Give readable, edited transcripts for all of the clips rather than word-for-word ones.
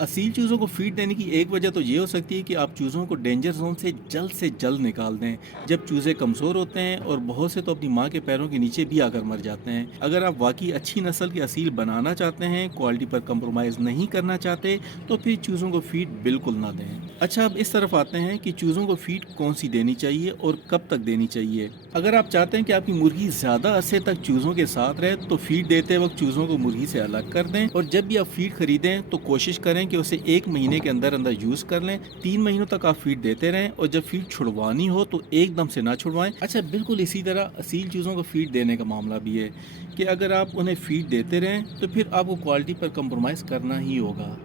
असील चूज़ों को फीड देने की एक वजह तो ये हो सकती है कि आप चूज़ों को डेंजर जोन से जल्द निकाल दें। जब चूज़े कमज़ोर होते हैं और बहुत से तो अपनी माँ के पैरों के नीचे भी आकर मर जाते हैं। अगर आप वाकई अच्छी नस्ल के असील बनाना चाहते हैं, क्वालिटी पर कंप्रोमाइज़ नहीं करना चाहते, तो फिर चूज़ों को फीड बिल्कुल ना दें। अच्छा, अब इस तरफ आते हैं कि चूज़ों को फीड कौन सी देनी चाहिए और कब तक देनी चाहिए। अगर आप चाहते हैं कि आपकी मुर्गी ज़्यादा अरसे तक चूज़ों के साथ रहे, तो फीड देते वक्त चूज़ों को मुर्गी से अलग कर दें, और जब भी आप फीड खरीदें तो कोशिश करें कि उसे 1 महीने के अंदर अंदर यूज़ कर लें। 3 महीनों तक आप फीड देते रहें, और जब फीड छुड़वानी हो तो एकदम से ना छुड़वाएं। अच्छा, बिल्कुल इसी तरह असील चूज़ों को फीड देने का मामला भी है कि अगर आप उन्हें फीड देते रहें तो फिर आपको क्वालिटी पर कंप्रोमाइज़ करना ही होगा।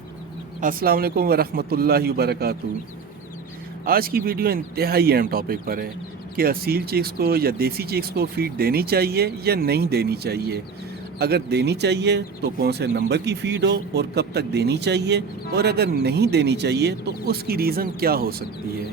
अस्सलाम वालेकुम वरहमतुल्लाहि वबरकातुहू। आज की वीडियो इंतहाई अहम टॉपिक पर है कि असील चिक्स को या देसी चिक्स को फीड देनी चाहिए या नहीं देनी चाहिए। अगर देनी चाहिए तो कौन से नंबर की फीड हो और कब तक देनी चाहिए, और अगर नहीं देनी चाहिए तो उसकी रीज़न क्या हो सकती है।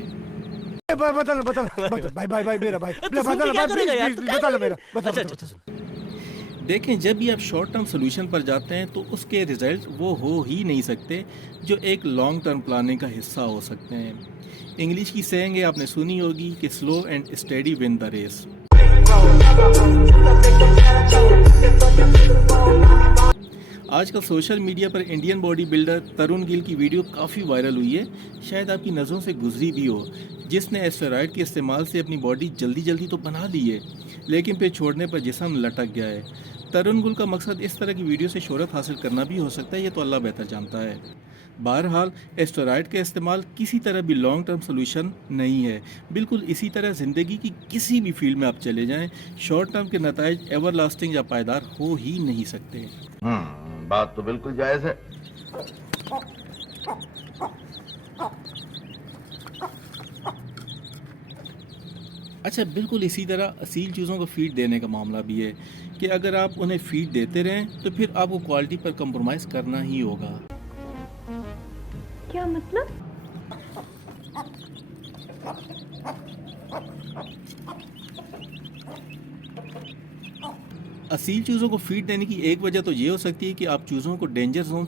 बता बता बता भाई भाई भाई मेरा भाई तो सुन के बता क्या भाई करेगा यार? प्लीज तू प्लीज क्या बता करेगा? मेरा बता अच्छा बता अच्छा अच्छा। देखें, जब भी आप शॉर्ट टर्म सोल्यूशन पर जाते हैं तो उसके रिजल्ट वो हो ही नहीं सकते जो एक लॉन्ग टर्म प्लानिंग का हिस्सा हो सकते हैं। इंग्लिश की सेइंग है, आपने सुनी होगी कि slow and steady win the race. आजकल सोशल मीडिया पर Indian bodybuilder Tarun Gill की वीडियो काफ़ी वायरल हुई है, शायद आपकी नज़रों से गुजरी भी हो, जिसने एस्टेरॉयड के इस्तेमाल से अपनी बॉडी जल्दी जल्दी तो बना ली है, लेकिन फिर छोड़ने पर जिस्म लटक गया है। तरुण गुल का मकसद इस तरह की वीडियो से शोहरत हासिल करना भी हो सकता है, ये तो अल्लाह बेहतर जानता है। बहरहाल, एस्टेरॉयड का इस्तेमाल किसी तरह भी लॉन्ग टर्म सोल्यूशन नहीं है। बिल्कुल इसी तरह ज़िंदगी की किसी भी फील्ड में आप चले जाएं, शॉर्ट टर्म के नताइज एवर लास्टिंग या पायदार हो ही नहीं सकते। बात तो बिल्कुल जायज है। अच्छा, बिल्कुल इसी तरह असील चूज़ों को फीड देने का मामला भी है कि अगर आप उन्हें फीड देते रहें तो फिर आपको क्वालिटी पर कंप्रोमाइज़ करना ही होगा। क्या मतलब? असील चूज़ों को फीड देने की एक वजह तो ये हो सकती है कि आप चूज़ों को डेंजर जोन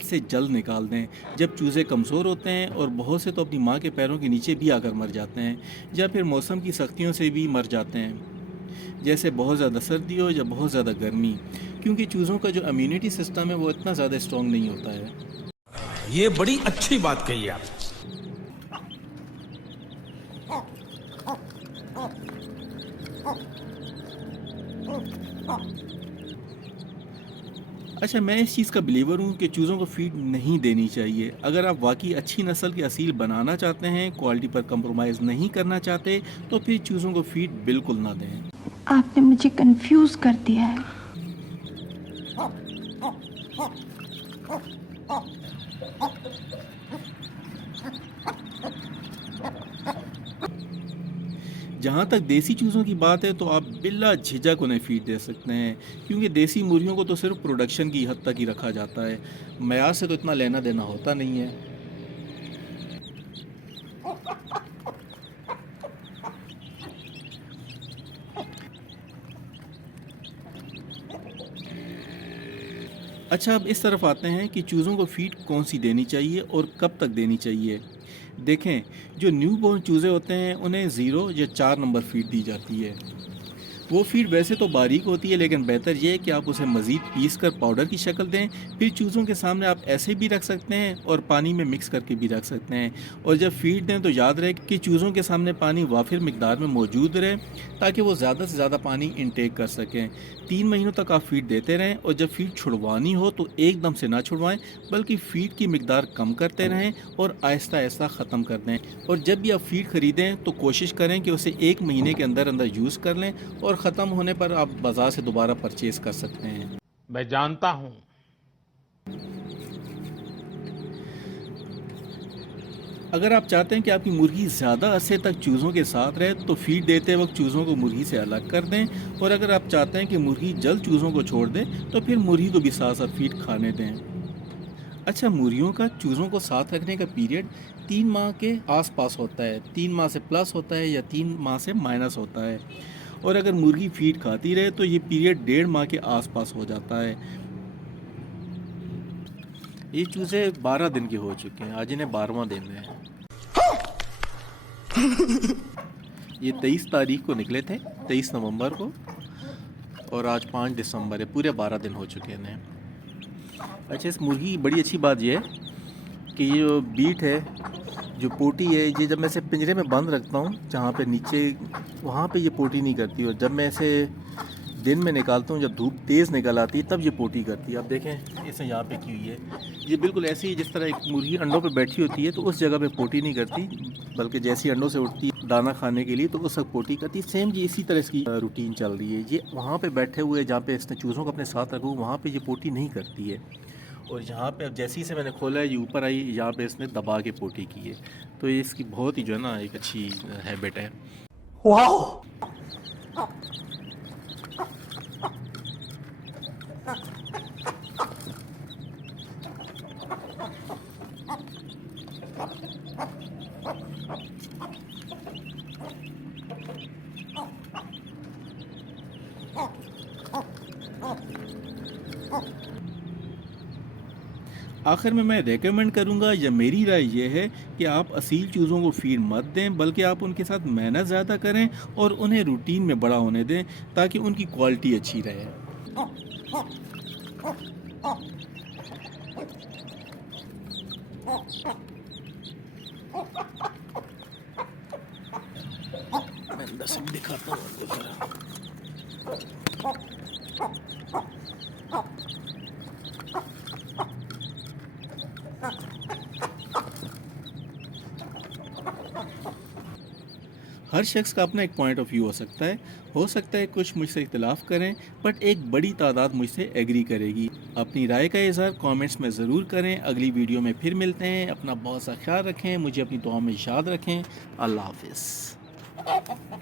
से जल्द निकाल दें। जब चूज़े कमज़ोर होते हैं और बहुत से तो अपनी माँ के पैरों के नीचे भी आकर मर जाते हैं, या फिर मौसम की सख्तियों से भी मर जाते हैं, जैसे बहुत ज़्यादा सर्दी हो या बहुत ज़्यादा गर्मी, क्योंकि चूज़ों का जो इम्यूनिटी सिस्टम है वो इतना ज़्यादा स्ट्रॉन्ग नहीं होता है। ये बड़ी अच्छी बात कही आप। अच्छा, मैं इस चीज़ का बिलीवर हूँ कि चूज़ों को फीड नहीं देनी चाहिए। अगर आप वाकई अच्छी नस्ल के असील बनाना चाहते हैं, क्वालिटी पर कंप्रोमाइज़ नहीं करना चाहते, तो फिर चूज़ों को फीड बिल्कुल ना दें। आपने मुझे कंफ्यूज कर दिया है। जहाँ तक देसी चूज़ों की बात है तो आप बिला झिझक उन्हें फीड दे सकते हैं, क्योंकि देसी मुर्गियों को तो सिर्फ प्रोडक्शन की हद तक ही रखा जाता है, मयार से तो इतना लेना देना होता नहीं है। अच्छा, अब इस तरफ आते हैं कि चूज़ों को फीड कौन सी देनी चाहिए और कब तक देनी चाहिए। देखें, जो न्यू बॉर्न चूज़े होते हैं उन्हें 0 या 4 नंबर फीड दी जाती है। वो फीड वैसे तो बारीक होती है, लेकिन बेहतर यह है कि आप उसे मज़ीद पीस कर पाउडर की शक्ल दें। फिर चूज़ों के सामने आप ऐसे भी रख सकते हैं और पानी में मिक्स करके भी रख सकते हैं, और जब फीड दें तो याद रहे कि चूज़ों के सामने पानी वाफिर मिकदार में मौजूद रहे, ताकि वो ज़्यादा से ज़्यादा पानी इनटेक कर सकें। 3 महीनों तक आप फीड देते रहें, और जब फीड छुड़वानी हो तो एकदम से ना छुड़वाएं, बल्कि फीड की मिकदार कम करते रहें और आहिस्ता आहिस्ता ख़त्म कर दें। और जब भी आप फीड ख़रीदें तो कोशिश करें कि उसे 1 महीने के अंदर अंदर यूज़ कर लें, और ख़त्म होने पर आप बाज़ार से दोबारा परचेज़ कर सकते हैं। मैं जानता हूं। अगर आप चाहते हैं कि आपकी मुर्गी ज़्यादा अरसे तक चूज़ों के साथ रहे, तो फीड देते वक्त चूज़ों को मुर्गी से अलग कर दें, और अगर आप चाहते हैं कि मुर्गी जल्द चूज़ों को छोड़ दे तो फिर मुर्गी को भी साथ साथ फीड खाने दें। अच्छा, मुर्गियों का चूज़ों को साथ रखने का पीरियड 3 माह के आसपास होता है। 3 माह से प्लस होता है या 3 माह से माइनस होता है, और अगर मुर्गी फीड खाती रहे तो ये पीरियड 1.5 माह के आसपास हो जाता है। ये चूज़े 12 दिन के हो चुके हैं, आज इन्हें 12वां दिन है। ये 23 तारीख को निकले थे, 23 नवंबर को, और आज 5 दिसंबर है, पूरे 12 दिन हो चुके हैं इन्हें। अच्छा, इस मुर्गी की बड़ी अच्छी बात यह है कि ये जो बीट है, जो पोटी है, ये जब मैं इसे पिंजरे में बंद रखता हूँ जहाँ पे नीचे, वहाँ पे ये पोटी नहीं करती, और जब मैं इसे दिन में निकालता हूँ, जब धूप तेज़ निकल आती है, तब ये पोटी करती है। आप देखें इसे यहाँ पे की हुई है, ये बिल्कुल ऐसी ही जिस तरह एक मुर्गी अंडों पे बैठी होती है, तो उस जगह पे पोटी नहीं करती, बल्कि जैसी अंडों से उठती है दाना खाने के लिए तो उस वक्त पोटी करती है। सेम जी इसी तरह इसकी रूटीन चल रही है। ये वहाँ पे बैठे हुए जहाँ पे इसने चूज़ों को अपने साथ रखा, वहाँ पे ये पोटी नहीं करती है, और यहाँ पे अब जैसे ही से मैंने खोला है, ये ऊपर आई, यहाँ पे इसने दबा के पोटी की है। तो ये इसकी बहुत ही जो है ना एक अच्छी हैबिट है। वाह। आखिर में मैं रेकमेंड करूंगा, या मेरी राय ये है कि आप असील चूज़ों को फीड मत दें, बल्कि आप उनके साथ मेहनत ज़्यादा करें और उन्हें रूटीन में बड़ा होने दें, ताकि उनकी क्वालिटी अच्छी रहे। मैं अंदर से भी दिखाता हूँ आपको ज़रा। हर शख्स का अपना एक पॉइंट ऑफ व्यू हो सकता है कुछ मुझसे इख्तिलाफ करें, बट एक बड़ी तादाद मुझसे एग्री करेगी। अपनी राय का इज़हार कमेंट्स में ज़रूर करें। अगली वीडियो में फिर मिलते हैं। अपना बहुत सा ख्याल रखें, मुझे अपनी दुआ में याद रखें। अल्लाह हाफ़िज़।